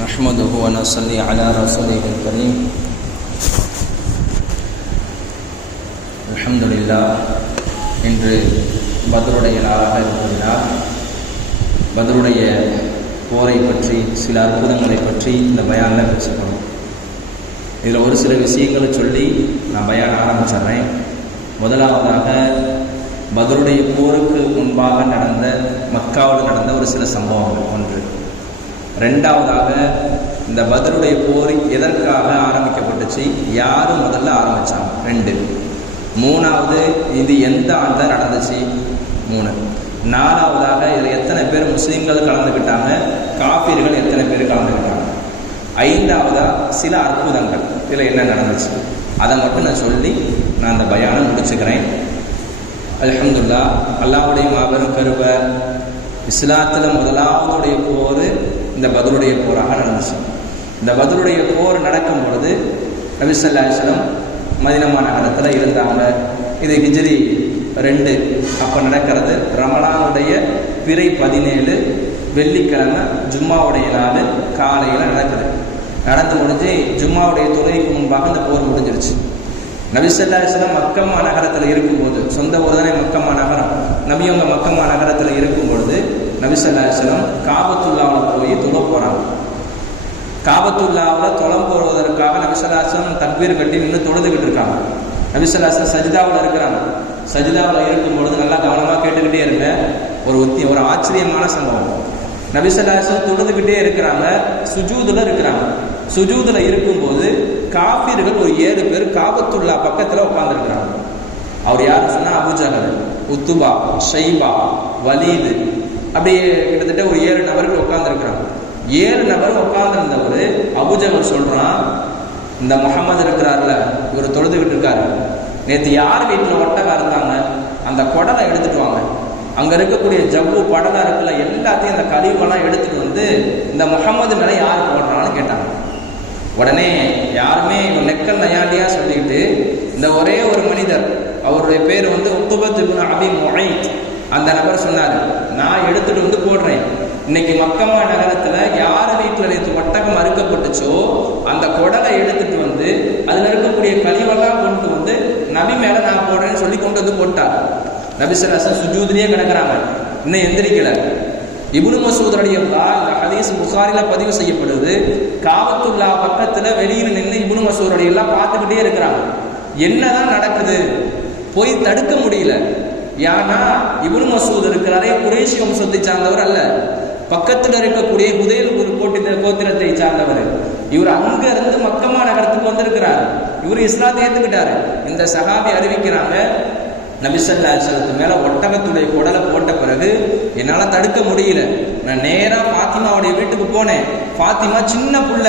نحمده ونصلي على رسوله الكريم الحمد لله. இன்று பத்ருடைய நாளாக இருப்பதினால் பத்ருடைய போரை பற்றி சில அற்புதங்களை பற்றி இந்த பயானில் பேசிக்கணும். இதில் ஒரு சில விஷயங்களை சொல்லி நான் பயான் ஆரம்பிச்சிடுறேன். முதலாவதாக பத்ருடைய போருக்கு முன்பாக நடந்த மக்காவில் நடந்த ஒரு சில சம்பவங்கள் ஒன்று. ரெண்டாவதாக இந்த பத்ருடைய போர் எதற்காக ஆரம்பிக்கப்பட்டுச்சு, யார் முதல்ல ஆரம்பித்தாங்க, 2. மூணாவது இது எந்த ஆண்டில் நடந்துச்சு, 3. நாலாவதாக இதில் எத்தனை பேர் முஸ்லீம்கள் கலந்துக்கிட்டாங்க, காஃபிர்கள் எத்தனை பேர் கலந்துக்கிட்டாங்க. ஐந்தாவதாக சில அற்புதங்கள் இதில் என்ன நடந்துச்சு அதை மட்டும் நான் சொல்லி நான் அந்த பயானை முடிச்சுக்கிறேன். அல்ஹம்துலில்லாஹ், அல்லாஹ்வுடைய மாபெரும் கருபை, இஸ்லாத்தில் முதலாவதுடைய போர் இந்த பத்ருடைய போராக நடந்துச்சு. இந்த பத்ருடைய போர் நடக்கும் பொழுது நபி ஸல்லல்லாஹு அலைஹி வஸல்லம் மதீனா மாநகரத்தில் இருந்தாங்க. இது ஹிஜ்ரி 2 அப்போ நடக்கிறது. ரமலானுடைய பிறை 17 வெள்ளிக்கிழமை ஜும்மாவுடைய நாள் காலையில் நடக்குது. நடந்து முடிஞ்சு ஜும்மாவுடைய தொழுகைக்கு முன்பாக இந்த போர் முடிஞ்சிருச்சு. நபி ஸல்லல்லாஹு அலைஹி வஸல்லம் மக்கா மாநகரத்தில் இருக்கும்போது, சொந்த ஊர் தானே மக்கா மாநகரம், நபியவங்க மக்கா மாநகரத்தில் இருக்கும் பொழுது நபி ஸல்லல்லாஹு அலைஹி வஸல்லம் காபத்துல்லாவில் போய் தொழ போகிறாங்க. காபத்துல்லாவில் தொழ போவதற்காக நபி ஸல்லல்லாஹு அலைஹி வஸல்லம் தக்பீர் கட்டி நின்று தொழுதுகிட்டு இருக்காங்க. நபி ஸல்லல்லாஹு அலைஹி வஸல்லம் சஜிதாவில் இருக்கிறாங்க. சஜிதாவில் இருக்கும் பொழுது நல்லா கவனமாக கேட்டுக்கிட்டே இருங்க. ஒரு ஆச்சரியமான சம்பவம். நபி ஸல்லல்லாஹு அலைஹி வஸல்லம் தொழுதுகிட்டே இருக்கிறாங்க, சுஜூதில் இருக்கிறாங்க. சுஜூதில் இருக்கும்போது காஃபிர்கள் ஒரு 7 பேர் காபத்துல்லா பக்கத்தில் உட்காந்துருக்கிறாங்க. அவர் யாருன்னு சொன்னால் அபூஜஹல், உத்துபா, ஷைபா, வலீது, அப்படியே கிட்டத்தட்ட ஒரு 7 நபர்கள் உட்காந்துருக்கிறாங்க. 7 நபர் உட்காந்துருந்தவர் அபூஜஹல் சொல்கிறான், இந்த முஹம்மது இருக்கிறார்ல, இவர் தொழுதுகிட்டு இருக்காரு, நேற்று யார் வீட்டில் ஒட்டகா இருந்தாங்க, அந்த குடலை எடுத்துட்டு வாங்க, அங்கே இருக்கக்கூடிய ஜவ்வு படலை இருக்குல்ல எல்லாத்தையும் அந்த கழிவுகள்லாம் எடுத்துகிட்டு வந்து இந்த முஹம்மது மேலே யார் போடுறான்னு கேட்டாங்க. உடனே யாருமே நெக்கல் நயாண்டியா சொல்லிக்கிட்டு இந்த ஒரே ஒரு மனிதர், அவருடைய பேர் வந்து உக்பத் இப்னு அபி முஐத், அந்த நபர் சொன்னார், நான் எடுத்துட்டு வந்து போடுறேன். இன்னைக்கு மக்கா நகரத்தில் யார் வீட்டில் நேற்று ஒட்டகம் அறுக்கப்பட்டுச்சோ அந்த குடலை எடுத்துட்டு வந்து அதில் இருக்கக்கூடிய கழிவெல்லாம் கொண்டு வந்து நபி மேலே நான் போடுறேன்னு சொல்லி கொண்டு வந்து போட்டார். நபி ஸல்லல்லாஹு அலைஹி வஸல்லம் சுஜூதிலேயே கிடக்கிறாங்க, இன்னும் எந்திரிக்கல. இப்னு மஸ்ஊத் ரலியல்லாஹு இந்த ஹதீஸ் புகாரில பதிவு செய்யப்படுது. காபத்துல்லா பக்கத்தில் வெளியில் நின்று இப்னு மஸ்ஊத் ரலியல்லாஹு பார்த்துக்கிட்டே இருக்கிறாங்க. என்னதான் நடக்குது, போய் தடுக்க முடியல. ஏன்னா இப்னு மஸ்ஊத் இருக்கிறாரே குறைஷி வம்சத்தை சார்ந்தவர் அல்ல, பக்கத்தில் இருக்கக்கூடிய ஹுதைல் கோத்திரத்தை சார்ந்தவர். இவர் அங்க இருந்து மக்கா நகரத்துக்கு வந்திருக்கிறார். இவர் இஸ்லாத்தை ஏற்றுக்கிட்டாரு. இந்த சஹாபி அறிவிக்கிறாங்க, நபி ஸல்லல்லாஹு அலைஹி வஸல்லம் மேலே ஒட்டகத்துடைய குடலை போட்ட பிறகு என்னால் தடுக்க முடியல. நான் நேராக ஃபாத்திமாவுடைய வீட்டுக்கு போனேன். ஃபாத்திமா சின்ன புள்ள,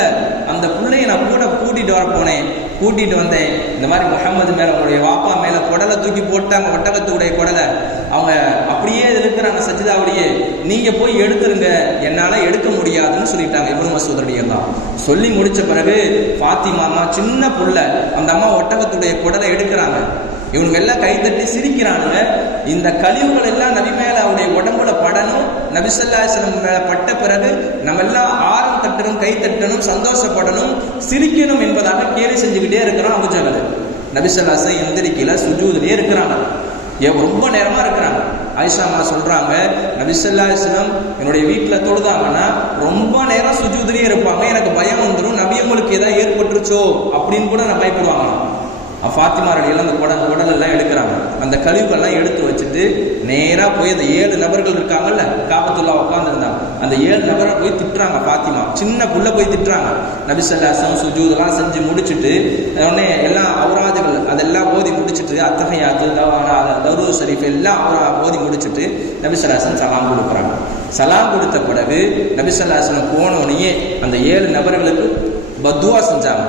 அந்த பிள்ளையை நான் கூட கூட்டிகிட்டு வர போனேன். கூட்டிகிட்டு வந்தேன். இந்த மாதிரி முஹம்மது மேலே, உங்களுடைய வாப்பா மேலே குடலை தூக்கி போட்டாங்க, ஒட்டகத்துடைய குடலை. அவங்க அப்படியே இருக்கிறாங்க சஜிதாவிலேயே, நீங்கள் போய் எடுத்துருங்க, என்னால் எடுக்க முடியாதுன்னு சொல்லிட்டாங்க இப்னு மஸ்ஊத் ரலியல்லாஹு. சொல்லி முடித்த பிறகு ஃபாத்திமா அம்மா சின்ன புள்ள, அந்த அம்மா ஒட்டகத்துடைய குடலை எடுக்கிறாங்க. இவனுங்க எல்லாம் கைத்தட்டி சிரிக்கிறானுங்க. இந்த கழிவுகள் எல்லாம் நபி மேல அவருடைய உடம்புல படணும், நபி ஸல்லல்லாஹு அலைஹி வஸல்லம் மேல பட்ட பிறகு நம்ம எல்லாம் ஆரம் தட்டணும், கை தட்டணும், சந்தோஷப்படணும், சிரிக்கணும் என்பதாக கேலி செஞ்சுக்கிட்டே இருக்கிறோம். அபூஜஹல் நபி ஸல்லல்லாஹு அலைஹி வஸல்லம் எந்திரிக்கல, சுஜூதிலே இருக்கிறாங்க. ரொம்ப நேரமா இருக்கிறாங்க. ஆயிஷா அம்மா சொல்றாங்க, நபி ஸல்லல்லாஹு அலைஹி வஸல்லம் என்னுடைய வீட்டில் தொழுதாங்கன்னா ரொம்ப நேரம் சுஜூதிலே இருப்பாங்க, எனக்கு பயம் வந்துடும், நபி உங்களுக்கு ஏதாவது ஏற்பட்டுருச்சோ அப்படின்னு கூட நான் பயப்படுவாங்க. ஃபாத்திமா ரலியல்லாஹு அந்த குடலெல்லாம் எடுக்கிறாங்க. அந்த கழிவுகள்லாம் எடுத்து வச்சுட்டு நேராக போய் அந்த 7 நபர்கள் இருக்காங்கல்ல, காபத்துல்லா உட்காந்துருந்தாங்க, அந்த 7 நபரை போய் திட்டுறாங்க. ஃபாத்திமா சின்ன புள்ள போய் திட்டுறாங்க. நபி ஸல்லல்லாஹு அலைஹி வஸல்லம் சுஜூதெல்லாம் செஞ்சு முடிச்சுட்டு உடனே எல்லாம் அவுராதுகள் அதெல்லாம் ஓதி முடிச்சுட்டு, அத்தஹியாத்து, தரூத் ஷரீஃப் எல்லாம் ஓதி முடிச்சுட்டு நபி ஸல்லல்லாஹு அலைஹி வஸல்லம் சலாம் கொடுக்குறாங்க. சலாம் கொடுத்த பிறகு நபி ஸல்லல்லாஹு அலைஹி வஸல்லம் போனோடனே அந்த 7 நபர்களுக்கு பத்துவா செஞ்சாங்க.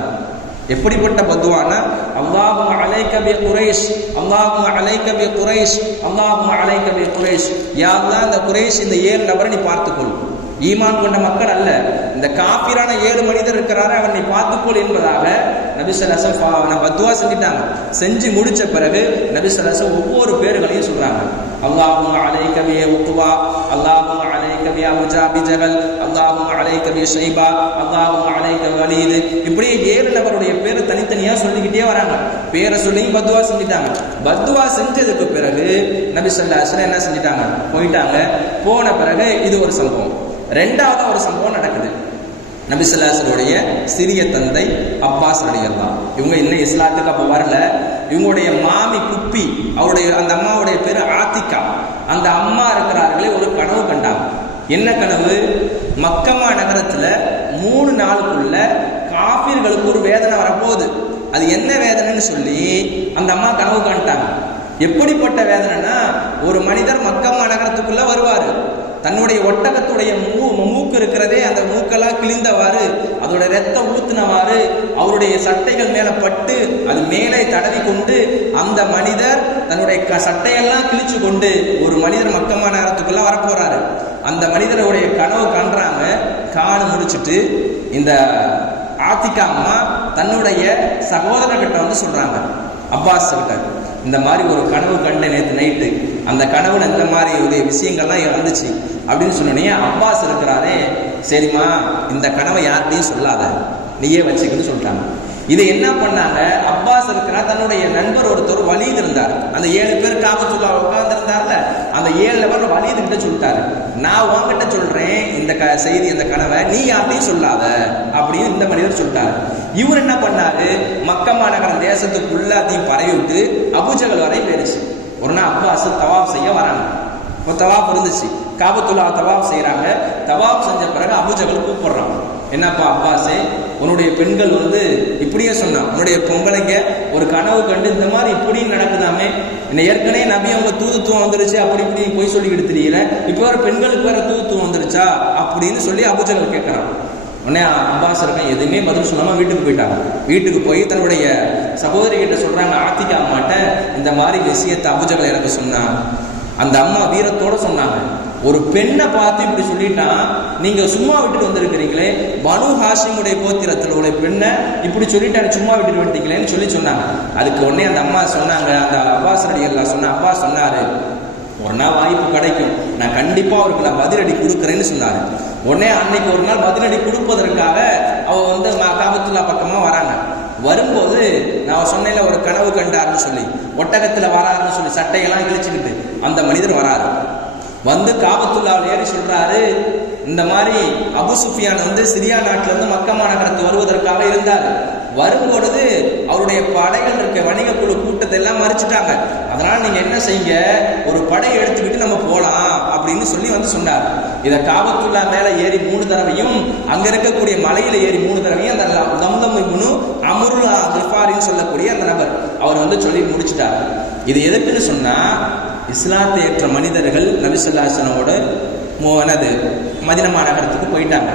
எப்படிப்பட்ட பத்துவானா, அல்லாஹும்ம அலைக பி குரைஷ், அல்லாஹும்ம அலைக பி குரைஷ், அல்லாஹும்ம அலைக பி குரைஷ், யா அல்லாஹ் இந்த குரைஷ் இந்த 7 நபரை நீ பார்த்துக்கொள். ஈமான் கொண்ட மக்கள் அல்ல, இந்த காபிரான 7 மனிதர் இருக்கிறாரு, அவன் நீ பார்த்துக்கொள் என்பதாக நபி ஸல்லல்லாஹு அலைஹி வஸல்லம் பத்துவா செஞ்சிட்டாங்க. செஞ்சு முடிச்ச பிறகு நபி ஸல்லல்லாஹு அலைஹி வஸல்லம் ஒவ்வொரு பேர்களையும் சொல்றாங்க. அல்லாஹும்ம அலைக பி உக்வா, அல்லாஹும்ம அலைக பி அபூஜஹல், அல்லாஹும்ம அலைக பி ஷைபா, அல்லாஹு அலைக வலீத். இப்படி 7 நபருடைய பேரை தனித்தனியா சொல்லிக்கிட்டே வராங்க. பேரை சொல்லி பத்வா செஞ்சுட்டாங்க. பத்வா செஞ்சதுக்கு பிறகு நபி ஸல்லல்லாஹு அலைஹி வஸல்லம் என்ன செஞ்சிட்டாங்க, போயிட்டாங்க. போன பிறகு இது ஒரு சம்பவம். ரெண்டாவது ஒரு சம்பவம் நடக்குது. நபி ஸல்லல்லாஹு அலைஹி வஸல்லம் சிறிய தந்தை அப்பாஸ் ரலியல்லாஹு, இவங்க இன்னும் இஸ்லாத்துக்கு அப்ப வரல. இவங்களுடைய மாமி குப்பி, அவருடைய அந்த அம்மாவுடைய பேரு ஆத்திகா. அந்த அம்மா இருக்கிறார்களே ஒரு கனவு கண்டாங்க. என்ன கனவு? மக்கமா நகரத்துல 3 நாளுக்குள்ள காஃபிர்களுக்கு ஒரு வேதனை வரப்போகுது. அது என்ன வேதனைன்னு சொல்லி அந்த அம்மா கனவு காண்டாங்க. எப்படிப்பட்ட வேதனைனா, ஒரு மனிதர் மக்கமா நகரத்துக்குள்ள வருவாரு. தன்னுடைய ஒட்டகத்துடைய மூக்கு இருக்கிறதே, அந்த மூக்கெல்லாம் கிழிந்தவாறு, அதோட ரத்தம் ஊத்துனவாறு, அவருடைய சட்டைகள் மேல பட்டு அது மேலே தடவி கொண்டு அந்த மனிதர் தன்னுடைய சட்டையெல்லாம் கிழிச்சு கொண்டு ஒரு மனிதர் மக்கமா நகரத்துக்குள்ள வரப்போறாரு. அந்த மனிதருடைய கனவு காண்றாங்க. காணு முடிச்சுட்டு இந்த ஆத்திகா அம்மா தன்னுடைய சகோதரர்கிட்ட வந்து சொல்றாங்க, அப்பாஸ் கிட்ட, இந்த மாதிரி ஒரு கனவு கண்ட நேற்று நைட்டு, அந்த கனவுல இந்த மாதிரி விஷயங்கள்லாம் வந்துச்சு அப்படின்னு சொன்னோடனே அப்பாஸ் இருக்கிறாரே, சரிம்மா இந்த கனவை யார்கிட்டையும் சொல்லாத, நீயே வச்சுக்கின்னு சொல்லிட்டாங்க. இதை என்ன பண்ணாங்க, அப்பாஸ் இருக்கிறா தன்னுடைய நண்பர் ஒருத்தர் வலீத் இருந்தார். அந்த 7 பேர் காபத்துல்லா உட்கார்ந்து இருந்தார்ல, அந்த 7 நபர் வலீத் கிட்ட சொல்லிட்டாரு, நான் உன்கிட்ட சொல்றேன் இந்த செய்தி, அந்த கனவை நீ யார்ட்டையும் சொல்லாத அப்படின்னு இந்த மனிதர் சொல்லிட்டாரு. இவர் என்ன பண்ணாரு, மக்கமா நகரம் தேசத்துக்குள்ளாத்தையும் பரவி விட்டு அபூஜஹல் வரை போயிருச்சு. ஒரு நாள் அப்பாஸ் தவாப் செய்ய வராங்க. இப்போ தவாப் இருந்துச்சு, காபத்துல்லா தவாப் செய்யறாங்க. தவாப் செஞ்ச பிறகு அபூஜஹல் கூப்பிடுறாங்க, என்னப்பா அப்பாஸே, உன்னுடைய பெண்கள் வந்து இப்படியே சொன்னான், உன்னுடைய பொம்பளைங்க ஒரு கனவு கண்டு இந்த மாதிரி இப்படி நடக்குதாமே, என்ன ஏற்கனவே நபி அவங்க தூதுத்துவம் வந்துருச்சு அப்படி இப்படி போய் சொல்லி எடுத்துறீங்க, இப்போ வேற பெண்களுக்கு வேற தூதுத்துவம் வந்துருச்சா அப்படின்னு சொல்லி அபூஜஹல் கேட்கறான். உடனே அப்பாஸ் இருக்க எதுவுமே பதில் சொல்லாம வீட்டுக்கு போயிட்டாங்க. வீட்டுக்கு போய் தன்னுடைய சகோதரி கிட்ட சொல்றாங்க, ஆத்திகா அம்மாட்ட இந்த மாதிரி விஷயத்தை அபூஜஹல் எனக்கு சொன்னான். அந்த அம்மா வீரத்தோட சொன்னாங்க, ஒரு பெண்ணை பார்த்து இப்படி சொல்லிட்டான், நீங்க சும்மா விட்டுட்டு வந்திருக்கிறீங்களே, பனு ஹாஷிமுடைய கோத்திரத்தில் உள்ள பெண்ணை இப்படி சொல்லிட்டாங்க, சும்மா விட்டுட்டு வந்துட்டீங்களேன்னு சொன்னாங்க. அதுக்கு உடனே அந்த அம்மா சொன்னாங்க, அந்த அப்பாஸ் ரலியல்லாஹு சொன்ன அப்பா சொன்னாரு, ஒரு நாள் வாய்ப்பு கிடைக்கும், நான் கண்டிப்பா அவருக்கு நான் பதிலடி கொடுக்குறேன்னு சொன்னாரு. உடனே அன்னைக்கு ஒரு நாள் பதிலடி கொடுப்பதற்காக அவ வந்து காபத்துல்லா பக்கமா வராங்க. வரும்போது நான் சொன்னேன்ல ஒரு கனவு கண்டாருன்னு சொல்லி, ஒட்டகத்துல வராருன்னு சொல்லி சட்டையெல்லாம் கிழிச்சுக்கிட்டு அந்த மனிதர் வராரு. வந்து காபத்துல்லாவில் ஏறி சொல்றாரு, இந்த மாதிரி அபு சுஃபியான் வந்து சிரியா நாட்டில இருந்து மக்கமா நகரத்துக்கு வருவதற்காக இருந்தார். வரும்பொழுது அவருடைய படைகள் இருக்க வணிக குழு கூட்டத்தை எல்லாம் மறிச்சுட்டாங்க. அதனால நீங்க என்ன செய்யுங்க, ஒரு படையை எடுத்துக்கிட்டு நம்ம போலாம் அப்படின்னு சொல்லி வந்து சொன்னார். இதை காபத்துல்லா மேல ஏறி 3 தடவையும், அங்க இருக்கக்கூடிய மலையில ஏறி 3 தடவையும் அந்த தம்தம் இப்னு அம்ருல் கிஃபாரின்னு சொல்லக்கூடிய அந்த நபர் அவர் வந்து சொல்லி முடிச்சுட்டார். இது எதுக்குன்னு சொன்னா, இஸ்லாத்தை ஏற்ற மனிதர்கள் நபி ஸல்லல்லாஹு அலைஹி வஸல்லமோட மதீனா நகரத்துக்கு போயிட்டாங்க.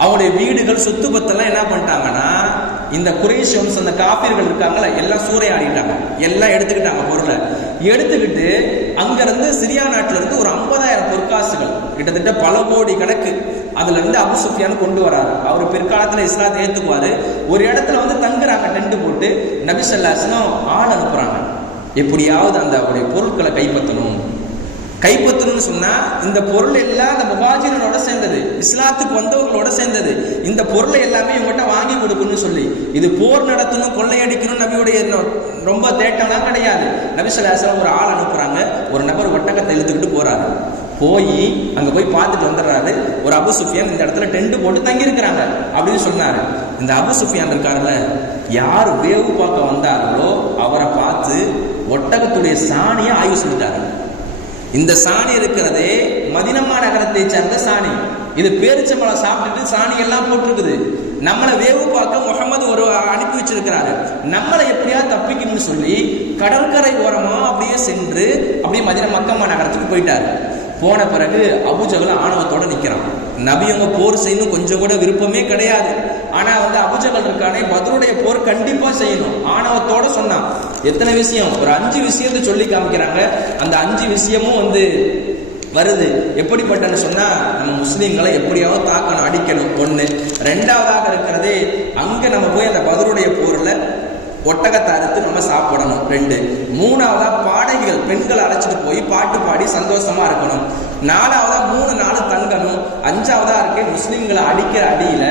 அவங்களுடைய வீடுகள் சொத்து பத்தெல்லாம் என்ன பண்ணிட்டாங்கன்னா, இந்த குறைஷ் வம்சம் அந்த காபீர்கள் இருக்காங்களா எல்லாம் சூறையாடிட்டாங்க, எல்லாம் எடுத்துக்கிட்டாங்க. பொருளை எடுத்துக்கிட்டு அங்கிருந்து சிரியா நாட்டில இருந்து ஒரு 50,000 பொற்காசுகள், கிட்டத்தட்ட பல கோடி கணக்கு, அதுல இருந்து அபு சுஃபியான் கொண்டு வராரு. அவர் பிற்காலத்துல இஸ்லாத்தை ஏத்துக்குவாரு. ஒரு இடத்துல வந்து தங்குறாங்க, டென்ட் போட்டு. நபி ஸல்லல்லாஹு அலைஹி வஸல்லம் ஆள் அனுப்புறாங்க, எப்படியாவது அந்த அவருடைய பொருட்களை கைப்பற்றணும்னு சொன்னா, இந்த பொருள் எல்லாம் அந்த முஹாஜிரோட சேர்ந்தது, இஸ்லாத்துக்கு வந்தவர்களோட சேர்ந்தது. இந்த பொருளை எல்லாமே இவங்ககிட்ட வாங்கி கொடுக்கணும்னு சொல்லி, இது போர் நடத்தணும், கொள்ளையடிக்கணும் நபியுடைய ரொம்ப தேட்டம்லாம் கிடையாது. நபி ஸல்லல்லாஹு அலைஹி வஸல்லம் ஒரு ஆள் அனுப்புறாங்க. ஒரு நபர் ஒட்டகத்தை இழுத்துக்கிட்டு போறாரு. போய் அங்க போய் பார்த்துட்டு வந்துடுறாரு. ஒரு அபு சுஃபியான் இந்த இடத்துல டென்ட் போட்டு தங்கி இருக்கிறாங்க அப்படின்னு சொன்னாரு. இந்த அபு சுஃபியான் இருக்காருல்ல, யார் வேவு பார்க்க வந்தார்களோ அவரை பார்த்து ஒட்டகத்துடைய சாணியை ஆய்வு செஞ்சுட்டாரு. இந்த சாணி இருக்கிறதே மதீனா நகரத்தை சேர்ந்த சாணி. இது பேரிச்சம்பழம் சாப்பிட்டுட்டு சாணி எல்லாம் போட்டிருக்குது. நம்மளை வேவு பார்க்க முகமது ஒரு அனுப்பி வச்சிருக்கிறாரு, நம்மளை எப்படியாவது தப்பிக்கணும்னு சொல்லி கடற்கரை ஓரமா அப்படியே சென்று அப்படியே மக்கமா நகரத்துக்கு போயிட்டாரு. போன பிறகு அபூஜஹல் ஆணவத்தோட நிக்கிறான். நபியவங்க போர் செய்யணும் கொஞ்சம் கூட விருப்பமே கிடையாது. ஆனா வந்து அபூஜஹல் இருக்கானே, பத்ருடைய போர் கண்டிப்பா செய்யணும் ஆணவத்தோட சொன்னான். எத்தனை விஷயம், ஒரு 5 விஷயத்தை சொல்லி காமிக்கிறாங்க. அந்த 5 விஷயமும் வந்து வருது. எப்படிப்பட்டன்னு சொன்னா, நம்ம முஸ்லீம்களை எப்படியாவது தாக்கணும், அடிக்கணும். 1. 2வதாக இருக்கிறதே, அங்க நம்ம போய் அந்த பத்ருடைய போர்ல ஒட்டகத்தை அறுத்து நம்ம சாப்பிடணும். 2. 3வதா பாடகிகள் பெண்களை அழைச்சிட்டு போய் பாட்டு பாடி சந்தோஷமா இருக்கணும். 4வதா 3 நாள் தங்கணும், 5வதா இருக்கே முஸ்லிம்களை அடிக்கிற அடியில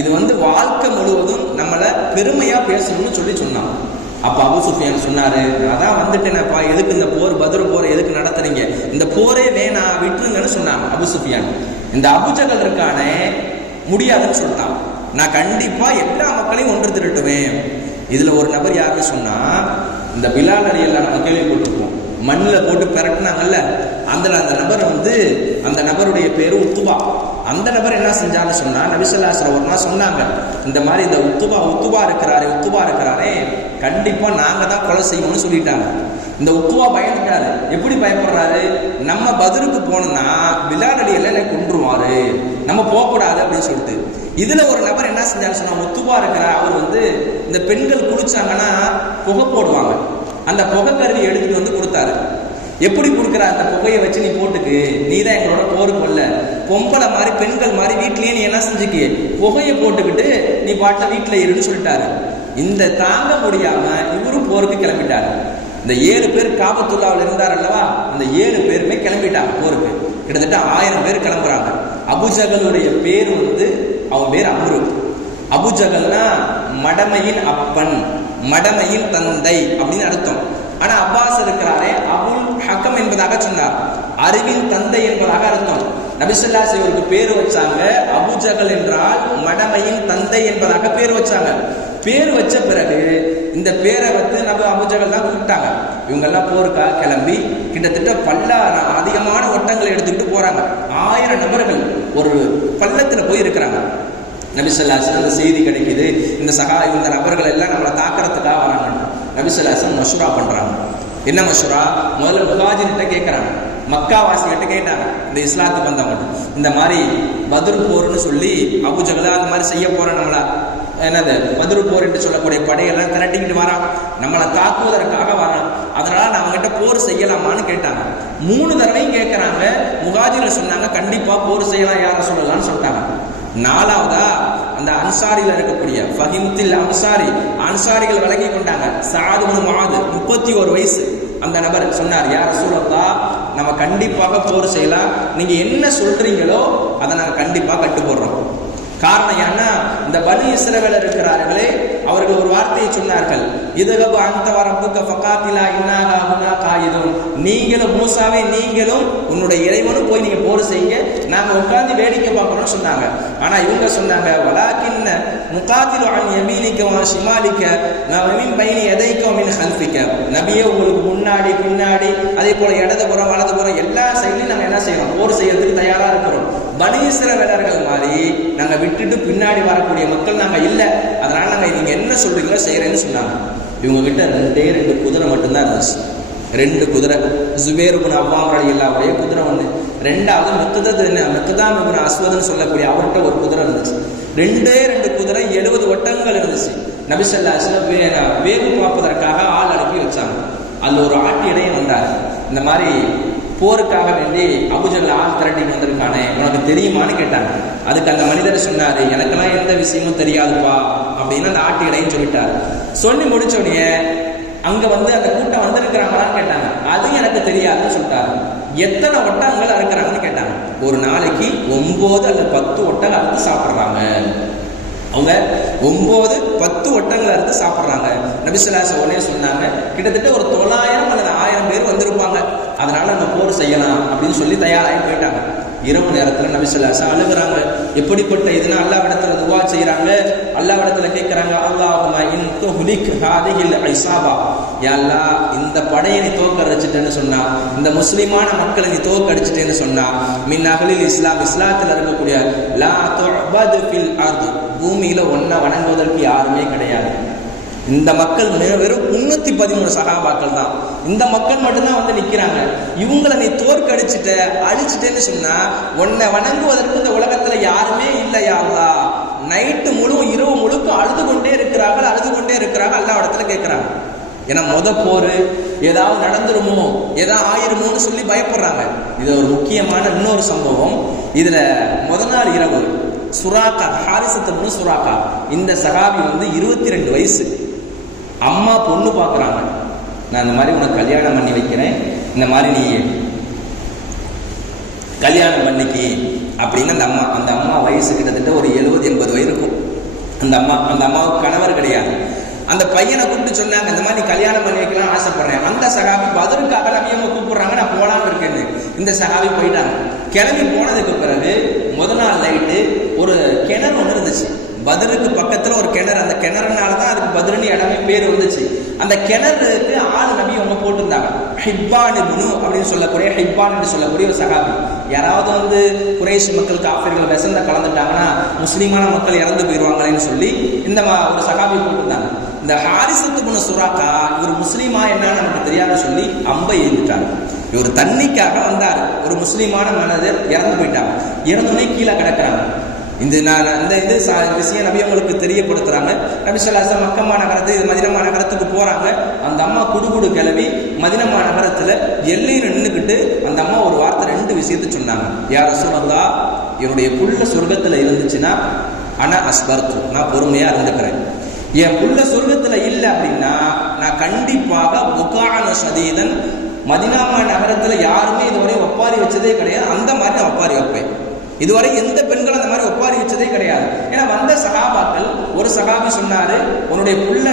இது வாழ்க்கை முழுவதும் நம்மளை பெருமையா பேசணும்னு சொல்லி சொன்னான். அப்ப அபூ சுஃபியான் சொன்னாரு, அதான் வந்துட்டேனப்பா, எதுக்கு இந்த போர், பத்ர் போர் எதுக்கு நடத்துறீங்க, இந்த போரே வேணாம் விட்டுருங்கன்னு சொன்னாங்க அபூ சுஃபியான். இந்த அபூஜஹல் இருக்கானே முடியாதுன்னு சொல்லிட்டான், நான் கண்டிப்பா எல்லா மக்களையும் ஒன்று திரட்டுவேன். இதுல ஒரு நபர் யாருன்னு சொன்னா, இந்த பிலால் ரலியல்லாஹு நம்ம கேள்விப்பட்டிருப்போம், மண்ணில் போட்டு பிரட்டினாங்கல்ல, அந்த நபர் அந்த நபருடைய பேரு உத்துபா. அந்த நபர் என்ன செஞ்சான்னு சொன்னா, நபி ஸல்லல்லாஹு அலைஹி வஸல்லம் ஒரு நாள் சொன்னாங்க, இந்த மாதிரி இந்த உத்துபா இருக்கிறாரே கண்டிப்பா நாங்க தான் கொலை செய்வோம்னு சொல்லிட்டாங்க. இந்த உத்துபா பயந்துட்டாரு. எப்படி பயப்படுறாரு, நம்ம பத்ருக்கு போனோம்னா பிலால் ரலியல்லாஹு கொன்றுவாரு, நம்ம போகக்கூடாது அப்படின்னு சொல்லிட்டு. இதுல ஒரு நபர் என்ன செஞ்சாரு சொன்னா, உத்துபா இருக்கிறார், அவர் இந்த பெண்கள் குளிச்சாங்கன்னா புகை போடுவாங்க, அந்த புகை கருவி எடுத்துட்டு கொடுத்தாரு. எப்படி கொடுக்குற, அந்த புகையை வச்சு நீ போட்டுக்கு, நீ தான் எங்களோட போருக்கு வரல, பொம்பளை மாதிரி பெண்கள் மாதிரி வீட்லயே நீ என்ன செஞ்சுக்கு, புகையை போட்டுக்கிட்டு நீ பாட்ட வீட்டுல இருன்னு சொல்லிட்டாரு. இந்த தாங்க முடியாம இவரும் போருக்கு கிளம்பிட்டாரு. இந்த 7 பேர் காபத்துல்லாவில் இருந்தார் அல்லவா, அந்த 7 பேருமே கிளம்பிட்டாங்க போருக்கு. கிட்டத்தட்ட 1000 பேர் கிளம்புறாங்க. அபூஜஹலுடைய பேர் அவன் பேர் அம்ரு. அபூஜஹல்னா மடமையின் அப்பன், மடமையின் தந்தை அப்படின்னு அர்த்தம். ஆனா அப்பாஸ் இருக்கிறாரே அபுல் ஹக்கம் என்பதாக சொன்னார், அறிவின் தந்தை என்பதாக அர்த்தம். நபி ஸல்லல்லாஹு அலைஹி வஸல்லம் பேர் வச்சாங்க, அபூஜஹல் என்றால் மடமையின் தந்தை என்பதாக பேர் வச்சாங்க. பேர் வச்ச பிறகு இந்த பேரை நம்ம அபூஜஹல் தான் கூப்பிட்டாங்க. இவங்க எல்லாம் போருக்கா கிளம்பி கிட்டத்தட்ட அதிகமான ஒட்டங்களை எடுத்துக்கிட்டு போறாங்க. 1000 நபர்கள் ஒரு பள்ளத்துல போய் இருக்கிறாங்க. நபி ஸல்லல்லாஹு அலைஹி வஸல்லம் செய்தி கிடைக்குது, இந்த நபர்கள் எல்லாம் நம்மளை தாக்குறதுக்காக வராங்க. நபி ஸல்லல்லாஹு அலைஹி வஸல்லம் மஷ்வரா பண்றாங்க. என்ன மஷ்வரா, முதல்ல முஹாஜிர்கிட்ட கேட்கறாங்க, மக்காவாசிகிட்ட கேட்டாங்க, இந்த இஸ்லாத்துக்கு வந்தவங்க இந்த மாதிரி பத்ர் போர்னு சொல்லி அபூஜஹல் அந்த மாதிரி செய்ய போற நம்மள பத்ர் போர் என்று சொல்லக்கூடிய படையெல்லாம் திரட்டிக்கிட்டு வரான், நம்மளை தாக்குவதற்காக வரான், அதனால நான் அவங்ககிட்ட போர் செய்யலாமான்னு கேட்டாங்க. 3 தடவையும் கேட்கறாங்க. முஹாஜிர்கள் சொன்னாங்க கண்டிப்பா போர் செய்யலாம், யார சொல்லலாம்னு சொல்லிட்டாங்க. 4வதா அந்த அன்சாரியில் இருக்கக்கூடிய ஃபஹிம்தில் அன்சாரி, அன்சாரிகள் விலகி கொண்டாங்க. சஅத் இப்னு முஆத் 31 வயசு அந்த நபர் சொன்னார், யா ரசூலல்லாஹ் நம்ம கண்டிப்பாக போர் செய்யலாம், நீங்க என்ன சொல்றீங்களோ அதை நாங்கள் கண்டிப்பாக கட்டு போடுறோம். காரணம் ஏன்னா இந்த பனி இஸ்ரவேலர் இருக்கிறார்களே, அவர்கள் ஒரு வார்த்தையை சொன்னார்கள், இதுகபு அந்த வரப்புக்க ஃபகாத்திலா இன்னா ஹுனா காயிதுன், நீங்களும் மூசாவே நீங்களும் உன்னுடைய இறைவனும் போய் நீங்க போர் செய்யுங்க, நாங்க உட்கார்ந்து வேடிக்கை பார்க்கணும்னு சொன்னாங்க. ஆனா இவங்க சொன்னாங்க, வலாக்கின்ன முகாத்திலு அன் யமீனிக வ ஷிமாலிக நமின் பைனி யதைக மின் ஹல்ஃபிக, நபியே உங்களுக்கு முன்னாடி பின்னாடி அதே போல இடதுபுறம் வலதுபுறம் எல்லா சைடுலையும் நாங்க என்ன செய்யறோம், போர் செய்யறதுக்கு தயாரா இருக்கிறோம். பனி இஸ்ரவேலர்கள் மாதிரி நாங்க விட்டுட்டு பின்னாடி வரக்கூடிய மக்கள் நாங்க இல்ல, அதனால நாங்க நீங்க என்ன சொல்றீங்களோ செய்யறேன்னு சொன்னாங்க. இவங்க கிட்ட 2 குதிரை மட்டும்தான் இருந்துச்சு. 2 குதிரை. ஜுபைர் இப்னு அவ்வாம் ரலியல்லாஹு குதிரை ஒன்று, 2வது மிக்தாம் இப்னு அஸ்வத்னு சொல்லக்கூடிய அவர்கிட்ட ஒரு குதிரை இருந்துச்சு. 2 குதிரை 70 ஒட்டகங்கள் இருந்துச்சு. நபி ஸல்லல்லாஹு அலைஹி வஸல்லம் வேவு பார்ப்பதற்காக ஆள் அனுப்பி வச்சாங்க. அதுல ஒரு ஆட்டு இடையே வந்தார். இந்த மாதிரி போருக்காக வேண்டி அபூஜஹல் ஆள் திரட்டிட்டு வந்திருக்கானே, உனக்கு தெரியுமான்னு கேட்டாங்க. அதுக்கு அந்த மனிதர் சொன்னாரு, எனக்கெல்லாம் எந்த விஷயமும் தெரியாதுப்பா அப்படின்னு அந்த ஆட்டு இடைன்னு சொல்லிட்டாரு. சொல்லி முடிச்ச உடனே அங்க அந்த கூட்டம் வந்திருக்கிறாங்களான்னு கேட்டாங்க. அது எனக்கு தெரியாதுன்னு சொல்லிட்டாரு. எத்தனை ஒட்டகங்கள் அறுக்கிறாங்கன்னு கேட்டாங்க. ஒரு நாளைக்கு 9 அல்லது 10 ஒட்டகம் அறுத்து சாப்பிட்றாங்க. அவங்க 9, 10 ஒட்டங்களை அறுத்து சாப்பிட்றாங்க. நபி ஸல்லல்லாஹு அலைஹி வஸல்லம் சொன்னாங்க, கிட்டத்தட்ட ஒரு 900 அல்லது 1000 பேர் வந்திருப்பாங்க, அதனால நம்ம போர் செய்யலாம் அப்படின்னு சொல்லி தயாராகி போயிட்டாங்க. இரவு நேரத்தில் நபி ஸல்லல்லாஹு அலைஹி வஸல்லம் அழுகுறாங்க. எப்படிப்பட்ட இதுனா அல்லாஹ்விடத்துல துஆ செய்யறாங்க. அல்லாஹ்விடத்துல கேட்கறாங்க, அல்லாஹும்ம இன் துஹ்லிக் ஹாதிஹில் இஸாபா, யா அல்லாஹ் இந்த படையை நீ தோற்கடிச்சிட்டேன்னு சொன்னா, இந்த முஸ்லிமான மக்களை நீ தோற்கடிச்சிட்டேன்னு சொன்னா, மின் அஹ்லில் இஸ்லாம், இஸ்லாத்தில் இருக்கக்கூடிய லா துஅபது ஃபில் அர்த், பூமியில ஒன்ன வணங்குவதற்கு யாருமே கிடையாது. இந்த மக்கள் வெறும் 313 சஹாபாக்கள் தான். இந்த மக்கள் மட்டும்தான் நிக்கிறாங்க. இவங்களை நீ தோற்கடிச்சிட்ட, அழிச்சிட்டேன்னு சொன்னா உன்னை வணங்குவதற்கு இந்த உலகத்துல யாருமே இல்லையா அல்லாஹ். நைட்டு முழு இரவு முழுக்க அழுது கொண்டே இருக்கிறார்கள் அல்லாஹ் இடத்துல கேட்கிறாங்க. ஏன்னா போர் ஏதாவது நடந்துருமோ, ஏதாவது ஆயிருமோன்னு சொல்லி பயப்படுறாங்க. இது ஒரு முக்கியமான இன்னொரு சம்பவம். இதுல நாள் இரவு சுராக்கா, ஹாரிஸத் இப்னு சுராக்கா, இந்த சஹாபி 22 வயசு. அம்மா பொண்ணு பார்க்குறாங்க, நான் இந்த மாதிரி உனக்கு கல்யாணம் பண்ணி வைக்கிறேன், இந்த மாதிரி நீ கல்யாணம் பண்ணிக்கி அப்படின்னு அந்த அம்மா வயசு கிட்டத்தட்ட ஒரு 70-80 வயது இருக்கும். அந்த அம்மாவுக்கு கணவர் கிடையாது. அந்த பையனை கூப்பிட்டு சொன்னாங்க, இந்த மாதிரி நீ கல்யாணம் பண்ணி வைக்கலாம் ஆசைப்படுறேன். அந்த சகாபி பதருக்காக நபியவங்க கூப்பிடுறாங்க, நான் போலான்னு இருக்கேன்னு. இந்த சகாபி போயிட்டாங்க. கிளம்பி போனதுக்கு பிறகு முதல் நாள் நைட்டு ஒரு கிணறு ஒன்று இருந்துச்சு. பதருக்கு பக்கத்துல ஒரு கிணறு. அந்த கிணறுனாலதான் அதுக்கு பத்ருன்னு இடமே பேர் வந்துச்சு. அந்த கிணறுக்கு ஆளு நபி அவங்க போட்டிருந்தாங்க. ஹிப்பான் இப்னு அப்படின்னு சொல்லக்கூடிய, ஹிப்பான் என்று சொல்லக்கூடிய ஒரு சகாபி. யாராவது குறைஷ் மக்கள் காஃபிர்கள் விசந்த கலந்துட்டாங்கன்னா முஸ்லீமான மக்கள் இறந்து போயிடுவாங்களேன்னு சொல்லி இந்த ஒரு சகாபி போட்டிருந்தாங்க. இந்த ஹாரிஸத்து இப்னு சுராக்கா இவர் முஸ்லீமா என்னன்னு நமக்கு தெரியாதுன்னு சொல்லி அம்பை எழுந்துட்டாங்க. இவர் தண்ணிக்காக வந்தார். ஒரு முஸ்லீமான மனிதர் இறந்து போயிட்டாங்க. இறந்துனே கீழே கிடக்குறாங்க. இந்த விஷயம் நபி அவங்களுக்கு தெரியப்படுத்துறாங்க. நபி ஸல்லல்லாஹு அலைஹி வஸல்லம் மக்கா நகரத்து மதீனா நகரத்துக்கு போறாங்க. அந்த அம்மா குடுகுடு கிளம்பி மதீனா நகரத்துல எல்லையில நின்றுக்கிட்டு அந்த அம்மா ஒரு வார்த்தை 2 விஷயத்தை சொன்னாங்க. யா ரசூலல்லாஹ், என்னுடைய புள்ள சொர்க்கத்துல இருந்துச்சுன்னா ஆனா அஸ்பர்து, நான் பொறுமையா இருந்துக்கிறேன். என் புள்ள சொர்க்கத்துல இல்லை அப்படின்னா நான் கண்டிப்பாக புகான ஷதீதன், மதீனா நகரத்துல யாருமே இதுவரை ஒப்பாரி வச்சதே கிடையாது, அந்த மாதிரி நான் ஒப்பாரி வைப்பேன். இதுவரை எந்த பெண்களும் அந்த மாதிரி ஒப்பாரி வச்சதே கிடையாது. ஏன்னா வந்த சகாபாக்கள், ஒரு சகாபி சொன்னாரு உன்னுடைய புள்ள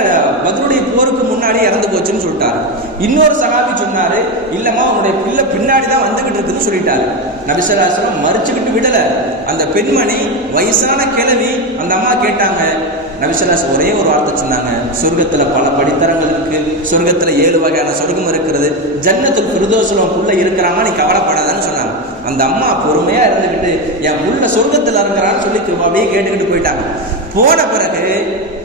பத்ருடைய போருக்கு முன்னாடி இறந்து போச்சுன்னு சொல்லிட்டாரு. இன்னொரு சகாபி சொன்னாரு இல்லம்மா உன்னுடைய பிள்ளை பின்னாடி தான் வந்துகிட்டு இருக்குன்னு சொல்லிட்டாரு. நபி ஸல்லல்லாஹு அலைஹி வஸல்லம் மறுச்சுக்கிட்டு விடல. அந்த பெண்மணி வயசான கிழவி. அந்த அம்மா கேட்டாங்க, நபி ஸல்லல்லாஹு அலைஹி வஸல்லம் ஒரே ஒரு வார்த்தை சொன்னாங்க, சொர்க்கத்துல பல படித்தரங்கள் இருக்கு, சொர்க்கத்துல 7 வகையான சொர்க்கம் இருக்கிறது, ஜன்னத்துல் ஃபிர்தௌஸ்ல புள்ள இருக்கிறாங்க, நீ கவலைப்படாதன்னு சொன்னாங்க. அந்த அம்மா பொறுமையா இருந்துகிட்டு என் புள்ள சொர்க்கத்துல இருக்கிறான்னு சொல்லி அப்படியே கேட்டுக்கிட்டு போயிட்டாங்க. போன பிறகு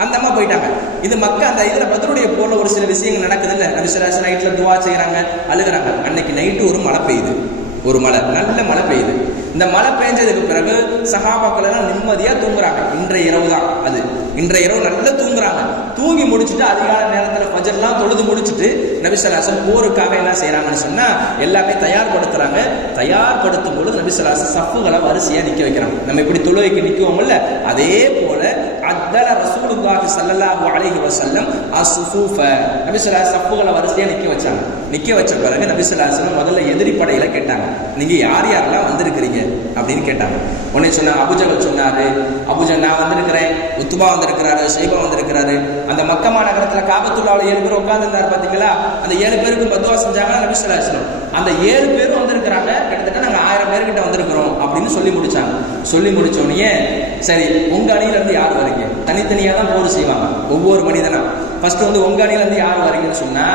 அந்த அம்மா போயிட்டாங்க. இது மக்கள் அந்த இதுல பத்ருடைய போர்ல ஒரு சில விஷயங்கள் நடக்குது இல்ல. நபி ஸல்லல்லாஹு அலைஹி வஸல்லம் நைட்ல துவா செய்யறாங்க, அழுகுறாங்க. அன்னைக்கு நைட்டு ஒரு மழை பெய்யுது, ஒரு மழை, நல்ல மழை பெய்யுது. இந்த மழை பெஞ்சதுக்கு பிறகு சஹாபாக்கள் எல்லாம் நிம்மதியா தூங்குறாங்க. இன்றைய இரவு தான் அது. இன்றைய இரவு நல்லா தூங்குறாங்க. தூங்கி முடிச்சுட்டு அதிகால நேரத்தில் ஃபஜ்ர்லாம் தொழுது முடிச்சுட்டு நபி ஸல்லல்லாஹு அலைஹி வஸல்லம் போருக்காக என்ன செய்யறாங்கன்னு சொன்னா எல்லாமே தயார்படுத்துறாங்க. தயார்படுத்தும் பொழுது நபி ஸல்லல்லாஹு அலைஹி வஸல்லம் சஃப்புகளை வரிசையா நிக்க வைக்கிறாங்க. நம்ம இப்படி தொழுகைக்கு நிக்குவோம்ல, அதே போல அத்தல ரசூலுல்லாஹி ஸல்லல்லாஹு அலைஹி வஸல்லம் அஸ்ஸுஃப, நபி ஸல்லல்லாஹு அலைஹி வஸல்லம் சஃப்புகளை வரிசையா நிக்க வச்சாங்க. நிக்க வச்ச பிறகு நபி ஸல்லல்லாஹு அலைஹி வஸல்லம் முதல்ல எதிரி படையில கேட்டாங்க, நீங்க யார் யாரெல்லாம் வந்திருக்கிறீங்க அப்படின்னு கேட்டாங்க. உடனே சொன்னாங்க, அபூஜஹல் சொன்னாரு, அபூஜஹல் நான் வந்திருக்கிறேன், உத்பா வந்திருக்கிறாரு, ஷைபா வந்திருக்கிறாரு. அந்த மக்கா நகரத்துல காபத்துல்லாஹ்ல 7 பேர் உட்கார்ந்துருந்தாரு பாத்தீங்களா, அந்த 7 பேருக்கு பதுவா செஞ்சாங்க நபி ஸல்லல்லாஹு அலைஹி வஸல்லம். அந்த 7 பேரும் வந்திருக்கிறாங்க, கிட்டத்தட்ட நாங்க 1000 பேர்கிட்ட வந்திருக்கிறோம் அப்படின்னு சொல்லி முடிச்சாங்க. சொல்லி முடிச்ச உடனே சரி உங்க அணியில இருந்து யார் வரீங்க, தனித்தனியா தான் போர் செய்வாங்க ஒவ்வொரு மனிதனா. ஃபர்ஸ்ட் உங்க அணியில இருந்து யார் வரீங்கன்னு சொன்னா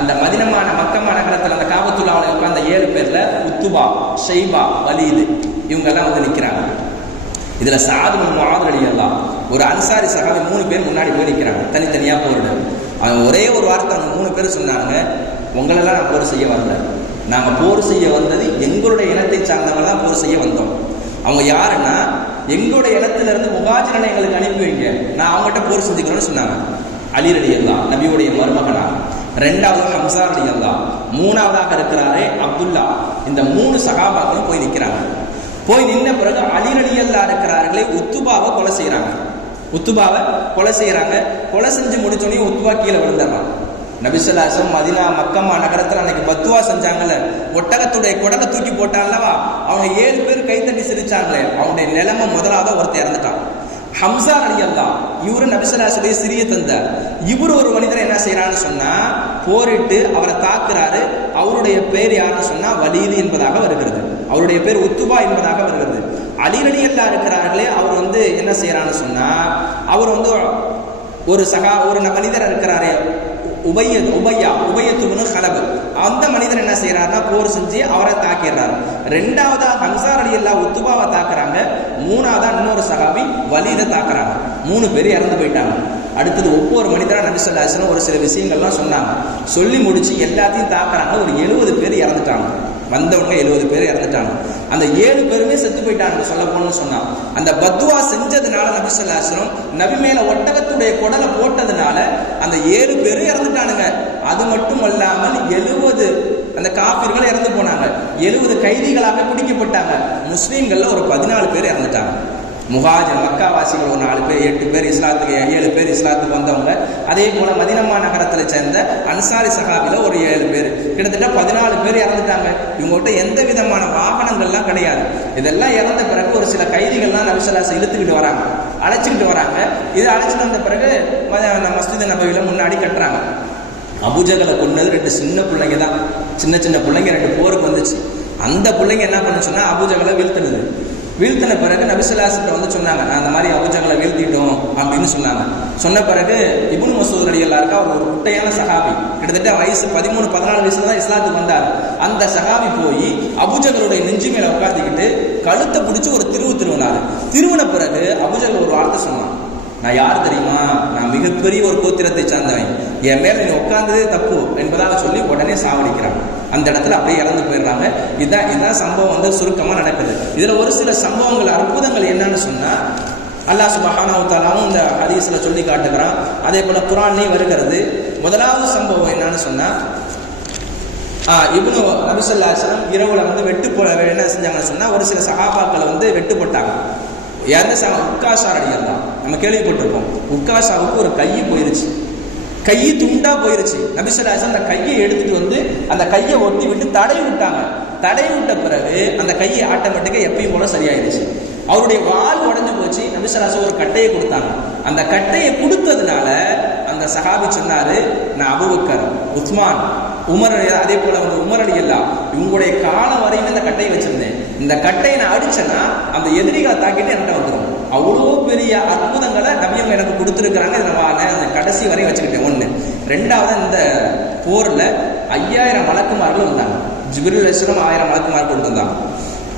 அந்த மதீனா மக்கா நகரத்துல அந்த காபத்துல்லாஹ்ல உட்கார்ந்த 7 பேர்ல உத்பா, ஷைபா, வலீத் இவங்க எல்லாம் வந்து நிக்கிறாங்க. இதுல சாத் பின் முஆத் ரலியல்லாஹு ஒரு அன்சாரி சஹாபி 3 பேர் முன்னாடி போய் நிக்கிறாங்க, தனித்தனியா போரிடு. அவங்க ஒரே ஒரு வார்த்தை அந்த 3 பேர் சொன்னாங்க, உங்களெல்லாம் நான் போர் செய்ய வரல, நாங்க போர் செய்ய வந்தது எங்களுடைய இனத்தை சார்ந்தவங்க தான் போர் செய்ய வந்தோம். அவங்க யாருன்னா எங்களுடைய இடத்துல இருந்து முஹாஜிரனை எங்களுக்கு அனுப்பி வைங்க, நான் அவங்ககிட்ட போர் செஞ்சுக்கிறோன்னு சொன்னாங்க. அலி ரலியல்லாஹு நபியுடைய மருமகனா, 2வது ஹம்ஸா ரலியல்லாஹு, 3வதாக இருக்கிறாரே அப்துல்லா. இந்த 3 சஹாபாக்களும் போய் நிற்கிறாங்க. போய் நின்ன பிறகு அலி ரலியல்லாஹு இருக்கிறார்களே உத்பாவை கொலை செய்யறாங்க. உத்பாவை கொலை செய்யறாங்க. கொலை செஞ்சு முடிச்சோடனே உத்பா கீழே விழுந்துடுறான். நபி ஸல்லல்லாஹு அலைஹி வஸல்லம் மதீனா மக்கா நகரத்துல அன்னைக்கு பத்துவா செஞ்சாங்கல்ல, ஒட்டகத்துடைய குடலை தூக்கி போட்டான்லவா, அவங்க 7 பேர் கைத்தட்டி சிரிச்சாங்களே, அவனுடைய நிலைமை முதலாவது ஒருத்தர் இறந்துட்டான். ஹம்ஸா ரலியல்லாஹு இவரு நபி ஸல்லல்லாஹு அலைஹி வஸல்லம் சிறிய தந்தார். இவரு ஒரு மனிதரை என்ன செய்யறான்னு சொன்னா போரிட்டு அவரை தாக்குறாரு. அவருடைய பேர் யாருன்னு சொன்னா வலீது என்பதாக வருகிறது, அவருடைய பேர் உத்பா என்பதாக வருகிறது. அலி ரலியல்லாஹு இருக்கிறார்களே, அவர் என்ன செய்யறான்னு சொன்னா அவர் ஒரு மனிதர் இருக்கிறாரே உபய்யத்து இப்னு கலப், அந்த மனிதர் என்ன செய்யறாருன்னா போர் செஞ்சு அவரை தாக்கிடுறாரு. 2வதா ஹம்ஸா ரலியல்லாஹு உத்பாவை தாக்குறாங்க. 3வதா இன்னொரு சஹாபி வலீதை தாக்குறாங்க. 3 பேர் இறந்து போயிட்டாங்க. அடுத்தது ஒவ்வொரு மனிதரா நபி ஸல்லல்லாஹு அலைஹி வஸல்லம் ஒரு சில விஷயங்கள்லாம் சொன்னாங்க. சொல்லி முடிச்சு எல்லாத்தையும் தாக்குறாங்க. ஒரு 70 பேர் இறந்துட்டாங்க. வந்தவங்க 70 பேர் இறந்துட்டாங்க. அந்த 7 பேருமே செத்து போயிட்டாங்க சொல்ல போன்னு சொன்னா. அந்த பத்வா செஞ்சதுனால நபி ஸல்லல்லாஹு அலைஹி வஸல்லம் நபி மேல ஒட்டகத்துடைய குடலை போட்டதுனால அந்த 7 பேரும் இறந்துட்டானுங்க. அது மட்டும் அல்லாமல் 70 அந்த காஃபிர்கள் இறந்து போனாங்க. 70 கைதிகளாக பிடிக்கப்பட்டாங்க. முஸ்லீம்கள்ல ஒரு 14 பேர் இறந்துட்டாங்க. முஹாஜிர் மக்காவாசிகள் ஒரு 4 பேர் 8 பேர் இஸ்லாத்துக்கு 7 பேர் இஸ்லாத்துக்கு வந்தவங்க. அதே போல மதீனா நகரத்தில் சேர்ந்த அன்சாரி சஹாபில ஒரு 7 பேர், கிட்டத்தட்ட 14 பேர் இறந்துட்டாங்க. இவங்ககிட்ட எந்த விதமான வாகனங்கள்லாம் கிடையாது. இதெல்லாம் இறந்த பிறகு ஒரு சில கைதிகள்லாம் நபி ஸல்லல்லாஹு அலைஹி இழுத்துக்கிட்டு வராங்க, அழைச்சிக்கிட்டு வராங்க. இது அழைச்சிட்டு வந்த பிறகு மஸ்ஜித் நபவியில முன்னாடி கட்டுறாங்க. அபூஜஹலை கொன்னது 2 சின்ன பிள்ளைங்க தான், சின்ன பிள்ளைங்க 2 போருக்கு வந்துச்சு. அந்த பிள்ளைங்க என்ன பண்ணுச்சுன்னா அபூஜஹலை வீழ்த்தின பிறகு நபி ஸல்லல்லாஹு அலைஹி வந்து சொன்னாங்க, நான் அந்த மாதிரி அபூஜஹலை வீழ்த்திட்டோம் அப்படின்னு சொன்னாங்க. சொன்ன பிறகு இப்னு மஸ்ஊத் ரலியல்லாஹு அன்ஹு அவர் ஒரு குட்டையான சஹாபி, கிட்டத்தட்ட வயசு 13-14 வயசுல தான் இஸ்லாத்துக்கு வந்தார். அந்த சஹாபி போய் அபூஜஹலுடைய நெஞ்சு மேல உட்கார்ந்துக்கிட்டு கழுத்தை பிடிச்சி ஒரு திருவினாரு. திருவின பிறகு அபூஜஹல் ஒரு வார்த்தை சொன்னான், நான் யார் தெரியுமா, நான் மிகப்பெரிய ஒரு கோத்திரத்தை சார்ந்தவன், என் மேல நீ உட்கார்ந்ததே தப்பு என்பதாக சொல்லி உடனே சாவடிக்கிறாங்க. அந்த இடத்துல அப்படியே இறந்து போயிடுறாங்க. இதுதான் சம்பவம் சுருக்கமா நடக்குது. இதுல ஒரு சில சம்பவங்கள் அற்புதங்கள் என்னன்னு சொன்னா அல்லாஹ் சுப்ஹானஹு வ தஆலாவும் இந்த ஹதீஸ்ல சொல்லி காட்டுகிறான். அதே போல குர்ஆன்லயும் வருகிறது. முதலாவது சம்பவம் என்னன்னு சொன்னா இப்னு நபி ஸல்லல்லாஹு அலைஹி வஸல்லம் இரவுல என்ன செஞ்சாங்கன்னு சொன்னா ஒரு சில சஹாபாக்களை வெட்டு போட்டாங்க. உக்காஷா ரலியல்லாஹு நம்ம கேள்விப்பட்டிருப்போம். உக்காஷாவுக்கு ஒரு கை போயிருச்சு, கை துண்டா போயிருச்சு. நபி ஸல்லல்லாஹு அலைஹி வஸல்லம் அந்த கையை எடுத்துட்டு அந்த கையை ஒட்டி விட்டு தடவி விட்டாங்க. தடவி விட்ட பிறகு அந்த கையை ஆட்டோமேட்டிக்கா எப்பயும் போல சரியாயிருச்சு. அவருடைய வால் உடஞ்சு போச்சு. நபி ஸல்லல்லாஹு அலைஹி வஸல்லம் ஒரு கட்டையை கொடுத்தாங்க. அந்த கட்டையை கொடுத்ததுனால அந்த சஹாபி சொன்னாரு, நான் அபூபக்கர், உஸ்மான், உமர், அதே போல உமர் ரலியல்லாஹு இவங்களுடைய காலம் வரையும் இந்த கட்டையை வச்சிருந்தேன். இந்த கட்டையை நான் அடிச்சேன்னா அந்த எதிரிகளை தாக்கிட்டு என்கிட்ட வந்துடும். அவ்வளோ பெரிய அற்புதங்களை நபியம் எனக்கு கொடுத்துருக்கிறாங்க. அந்த கடைசி வரையும் வச்சுக்கிட்டேன். 1. 2வது இந்த போர்ல 5000 மலக்குமார்கள் வந்தாங்க. ஜிப்ரீல் அலைஹிஸ்ஸலாம் 1000 மலக்குமார்கள் கொண்டு வந்தாங்க.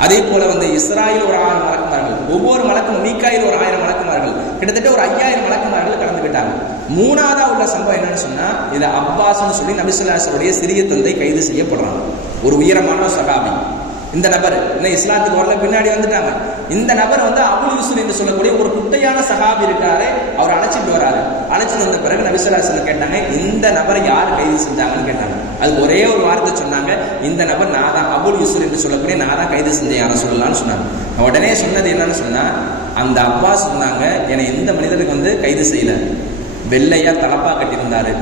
அதே போல இஸ்ராயில் ஒரு 1000 மலக்குமார்கள், ஒவ்வொரு மலக்கும் மீகாயில் ஒரு 1000 மலக்குமார்கள், கிட்டத்தட்ட ஒரு 5000 மலக்குமார்கள் கலந்துக்கிட்டாங்க. 3வதா உள்ள சம்பவம் என்னன்னு சொன்னா இது அப்பாஸ்ன்னு சொல்லி நபி ஸல்லல்லாஹு அலைஹி வஸல்லம் சிறிய தந்தை கைது செய்யப்படுறாங்க. ஒரு உயரமான சஹாபி. இந்த நபர் இன்னும் இஸ்லாத்துக்கு வரல, பின்னாடி வந்துட்டாங்க. இந்த நபர் அபுல் யூசுர் என்று சொல்லக்கூடிய ஒரு குட்டையான சஹாபி இருக்காரு. அவர் அழைச்சிட்டு வராரு. அழைச்சிட்டு வந்த பிறகு நபி ஸல்லல்லாஹு அலைஹி வஸல்லம் கேட்டாங்க, இந்த நபரை யார் கைது செஞ்சாங்கன்னு கேட்டாங்க. அதுக்கு ஒரே ஒரு வார்த்தை சொன்னாங்க, இந்த நபர் நான் தான், அபுல் யூசுர் என்று சொல்லக்கூடிய நான் தான் கைது செஞ்சேன் யாரை சொல்லலாம்னு சொன்னாங்க. உடனே சொன்னது என்னன்னு சொன்னா அந்த அப்பாஸ் சொன்னாங்க, என்னை எந்த மனிதருக்கு கைது செய்யல, வெள்ளையா தலப்பா கட்டியிருந்தாரு,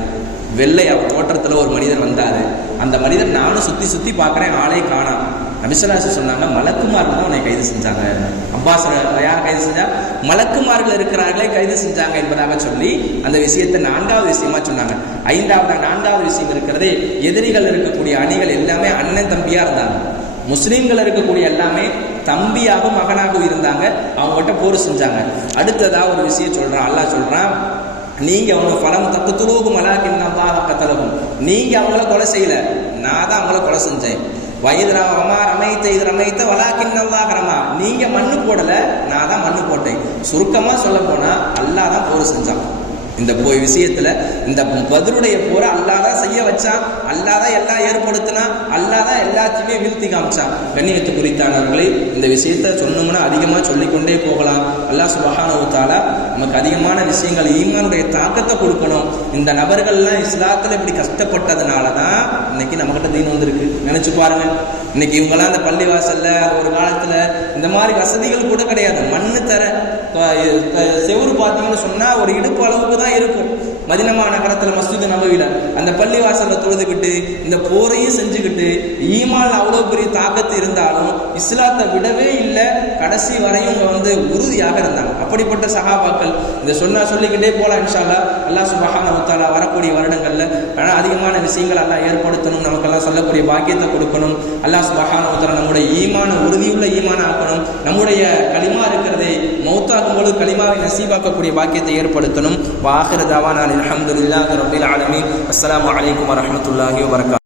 வெள்ளையா தோற்றத்துல ஒரு மனிதர் வந்தாரு. அந்த மனிதர் நானும் சுத்தி பார்க்கறேன், ஆளே காணாம். நபி ஸல்லல்லாஹு அலைஹி வஸல்லம் சொன்னாங்க, மலக்குமார்கள் தான் உன்னை கைது செஞ்சாங்க. அப்பாஸ் யார் கைது செஞ்சா? மலக்குமார்கள் இருக்கிறார்களே கைது செஞ்சாங்க என்பதாக சொல்லி அந்த விஷயத்தை 4வது விஷயமா சொன்னாங்க. 4வது விஷயம் இருக்கிறதே, எதிரிகள் இருக்கக்கூடிய அணிகள் எல்லாமே அண்ணன் தம்பியா இருந்தாங்க. முஸ்லீம்கள் இருக்கக்கூடிய எல்லாமே தம்பியாகவும் மகனாகவும் இருந்தாங்க. அவங்ககிட்ட போர் செஞ்சாங்க. அடுத்ததா ஒரு விஷயம் சொல்றான், அல்லாஹ் சொல்றான், நீங்க அவங்க பலம் தக்குத்துலூகும் அலாக்கின் அல்லாஹ் கத்தலகும், நீங்க அவங்கள கொலை செய்யல, நான் தான் அவங்கள கொலை செஞ்சேன். வயதுரா அம்மா ரமைத்த இது ரமைத்த வலாக்கின் அல்லாஹ் ரமா, நீங்க மண்ணு போடல, நான் தான் மண்ணு போட்டேன். சுருக்கமா சொல்ல போனா அல்லாஹ் தான் போர் செஞ்சான். இந்த விஷயத்துல இந்த பத்ருடைய போரை அல்லாஹ் தான் செய்ய வச்சான், அல்லாஹ் தான் எல்லாம் ஏற்படுத்தினா, அல்லாஹ் தான் எல்லாத்தையுமே வீழ்த்தி காமிச்சான். கண்ணியத்து குறித்தானவர்களே, இந்த விஷயத்த சொன்னோம்னா அதிகமாக சொல்லிக்கொண்டே போகலாம். அல்லாஹ் சுப்ஹானஹு வ தஆலா நமக்கு அதிகமான விஷயங்கள் ஈமானுடைய தாக்கத்தை கொடுக்கணும். இந்த நபர்கள்லாம் இஸ்லாத்துல இப்படி கஷ்டப்பட்டதுனால தான் இன்னைக்கு நம்மகிட்ட தீன் வந்திருக்கு. நினைச்சு பாருங்க, இன்னைக்கு இவங்கெல்லாம் இந்த பள்ளிவாசல்ல ஒரு காலத்துல இந்த மாதிரி வசதிகள் கூட கிடையாது. மண்ணு தர செவுறு பார்த்தீங்கன்னு சொன்னா ஒரு இடுப்பு அளவுக்கு தான் இருக்கும். மதீனா நகரத்துல மஸ்ஜித் நபவில அந்த பள்ளிவாசல்ல தொழுதுகிட்டு இந்த போரையும் செஞ்சுக்கிட்டு ஈமான் அவ்வளவு பெரிய தாக்கத்து இருந்தாலும் இஸ்லாத்தை விடவே இல்லை, கடைசி வரையும் இவங்க உறுதியாக இருந்தாங்க. அப்படிப்பட்ட சஹாபாக்கள் இதை சொல்லிக்கிட்டே போலாம். இன்ஷா அல்லாஹ் அல்லாஹ் சுப்ஹானஹு வ தஆலா வரக்கூடிய வருடங்கள்ல அதிகமான விஷயங்கள் அல்லாஹ் ஏற்படுத்தணும், நமக்கெல்லாம் சொல்லக்கூடிய பாக்கியத்தை கொடுக்கணும். அல்லாஹ் சுப்ஹானஹு வ தஆலா நம்முடைய ஈமான உறுதியுள்ள ஈமான ஆக்கணும். நம்முடைய களிமா இருக்கிறதே மௌத்தாகும் பொழுது களிமாவை நசீபாக்கக்கூடிய பாக்கியத்தை ஏற்படுத்தணும். வாஹிரு தவானா அல்ஹம்துலில்லாஹி ரப்பில் ஆலமீன். அஸ்ஸலாமு அலைக்கும் வரஹ்மத்துல்லாஹி வபரகாத்துஹு.